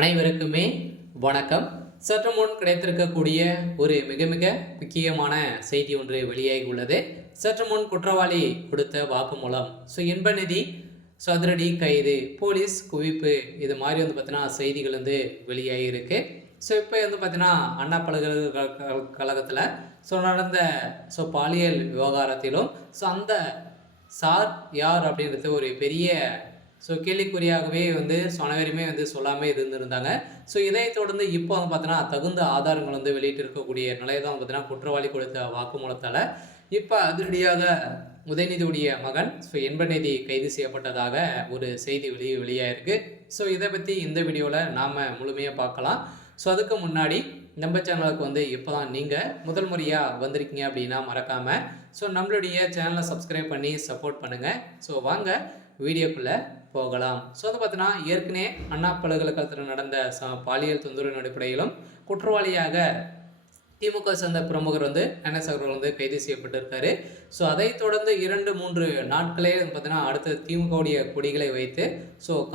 அனைவருக்குமே வணக்கம். சற்று முன் கிடைத்திருக்கக்கூடிய ஒரு மிக மிக முக்கியமான செய்தி ஒன்று வெளியாகி உள்ளது. சற்று முன் குற்றவாளி கொடுத்த வாக்குமூலம், இன்பநிதி அதிரடி கைது, போலீஸ் குவிப்பு, இது மாதிரி பார்த்தீங்கன்னா செய்திகள் வெளியாகி இருக்கு. இப்போ பார்த்தீங்கன்னா அண்ணா பல்கலைக்கழகத்தில் நடந்த பாலியல் விவகாரத்திலும் அந்த சார் யார் அப்படின்றது ஒரு பெரிய கேள்விக்குறியாகவே அனைவருமே சொல்லாமல் இருந்திருந்தாங்க. இதை தொடர்ந்து இப்போ பார்த்தீங்கன்னா தகுந்த ஆதாரங்கள் வெளியிட்டு இருக்கக்கூடிய நிலையை தான் பார்த்தீங்கன்னா குற்றவாளி கொடுத்த வாக்குமூலத்தால் இப்போ அதிரடியாக உதயநிதியுடைய மகன் இன்பநிதி கைது செய்யப்பட்டதாக ஒரு செய்தி வெளியாயிருக்கு. இதை பற்றி இந்த வீடியோவில் நாம் முழுமையாக பார்க்கலாம். அதுக்கு முன்னாடி நம்ம சேனலுக்கு இப்போ தான் நீங்கள் முதல் முறையாக வந்திருக்கீங்க அப்படின்னா மறக்காமல் நம்மளுடைய சேனலை சப்ஸ்கிரைப் பண்ணி சப்போர்ட் பண்ணுங்கள். வாங்க வீடியோக்குள்ளே போகலாம். பார்த்தீங்கன்னா ஏற்கனவே அண்ணா பல்கலைக்கழகத்தில் நடந்த பாலியல் தொந்தரவின் அடிப்படையிலும் குற்றவாளியாக திமுக சேர்ந்த பிரமுகர் என்எஸ் அவர்கள் கைது செய்யப்பட்டிருக்காரு. அதை தொடர்ந்து 2-3 நாட்களே பார்த்தீங்கன்னா அடுத்த திமுகவுடைய கொடிகளை வைத்து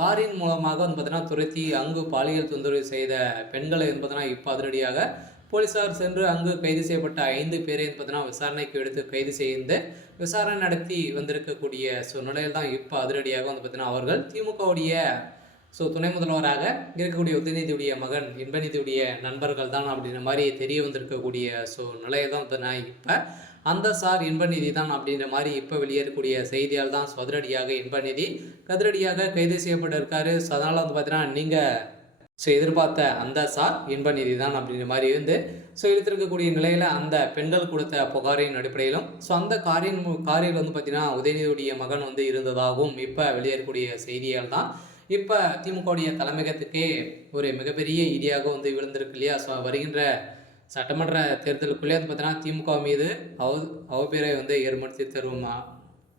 காரின் மூலமாக பார்த்தீங்கன்னா துரத்தி அங்கு பாலியல் தொந்தரவு செய்த பெண்களை பார்த்தீங்கன்னா இப்போ அதிரடியாக போலீசார் சென்று அங்கு கைது செய்யப்பட்ட 5 பேரை பார்த்தீங்கன்னா விசாரணைக்கு எடுத்து கைது செய்து விசாரணை நடத்தி வந்திருக்கக்கூடிய நிலையில் தான் இப்போ அதிரடியாக பார்த்தீங்கன்னா அவர்கள் திமுகவுடைய துணை முதல்வராக இருக்கக்கூடிய உதயநிதியுடைய மகன் இன்பநிதியுடைய நண்பர்கள் தான் அப்படின்ற மாதிரி தெரிய வந்திருக்கக்கூடிய நிலையை தான் பார்த்தீங்கன்னா இப்போ அந்த சார் இன்பநிதி தான் அப்படின்ற மாதிரி இப்போ வெளியேறக்கூடிய செய்தியால் தான் அதிரடியாக இன்பநிதி அதிரடியாக கைது செய்யப்பட்டிருக்காரு. அதனால் பார்த்தீங்கன்னா நீங்கள் எதிர்பார்த்த அந்த சார் இன்பநிதி தான் அப்படின்ற மாதிரி எடுத்திருக்கக்கூடிய நிலையில் அந்த பெண்கள் கொடுத்த புகாரின் அடிப்படையிலும் அந்த காரில் பார்த்தீங்கன்னா உதயநிதியுடைய மகன் இருந்ததாகவும் இப்போ வெளியேறக்கூடிய செய்தியால் தான் இப்போ திமுகவுடைய தலைமையகத்துக்கே ஒரு மிகப்பெரிய இடியாக விழுந்திருக்கு இல்லையா. வருகின்ற சட்டமன்ற தேர்தலுக்குள்ளே பார்த்தீங்கன்னா திமுக மீது அவப்பேரை ஏற்படுத்தி தருவோமா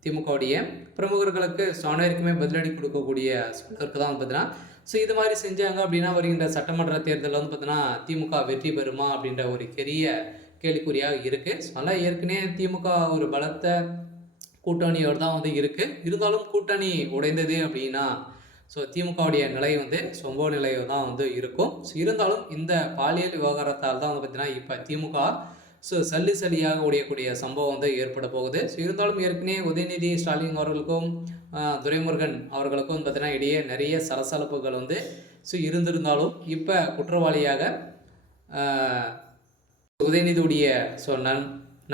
திமுகவுடைய பிரமுகர்களுக்கு அனைவருக்குமே பதிலடி கொடுக்கக்கூடிய சூழலுக்கு தான் பார்த்தீங்கன்னா இது மாதிரி செஞ்சாங்க அப்படின்னா வருகின்ற சட்டமன்ற தேர்தலில் பார்த்தீங்கன்னா திமுக வெற்றி பெறுமா அப்படின்ற ஒரு பெரிய கேள்விக்குறியாக இருக்குது. அதனால் ஏற்கனவே திமுக ஒரு பலத்த கூட்டணியோடு தான் இருக்குது. இருந்தாலும் கூட்டணி உடைந்தது அப்படின்னா திமுகவுடைய நிலை சம்பவ நிலை தான் இருக்கும். இருந்தாலும் இந்த பாலியல் விவகாரத்தால் தான் பார்த்தீங்கன்னா இப்போ திமுக சல்லியாக உடையக்கூடிய சம்பவம் ஏற்பட போகுது. இருந்தாலும் ஏற்கனவே உதயநிதி ஸ்டாலின் அவர்களுக்கும் துரைமுருகன் அவர்களுக்கும் பார்த்தீங்கன்னா இடையே நிறைய சலசலப்புகள் இருந்திருந்தாலும் இப்போ குற்றவாளியாக உதயநிதியுடைய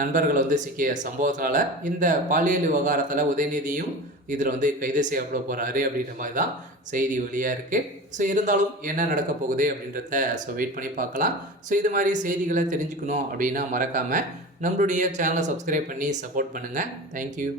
நண்பர்கள் சிக்கிய சம்பவத்தினால இந்த பாலியல் விவகாரத்தில் உதயநிதியும் இதில் கைது செய்யப்பட போகிறாரு அப்படின்ற மாதிரி தான் செய்தி வெளியாக இருக்குது. இருந்தாலும் என்ன நடக்க போகுது அப்படின்றத வெயிட் பண்ணி பார்க்கலாம். இது மாதிரி செய்திகளை தெரிஞ்சுக்கணும் அப்படின்னா மறக்காமல் நம்மளுடைய சேனலை சப்ஸ்கிரைப் பண்ணி சப்போர்ட் பண்ணுங்கள். தேங்க்யூ.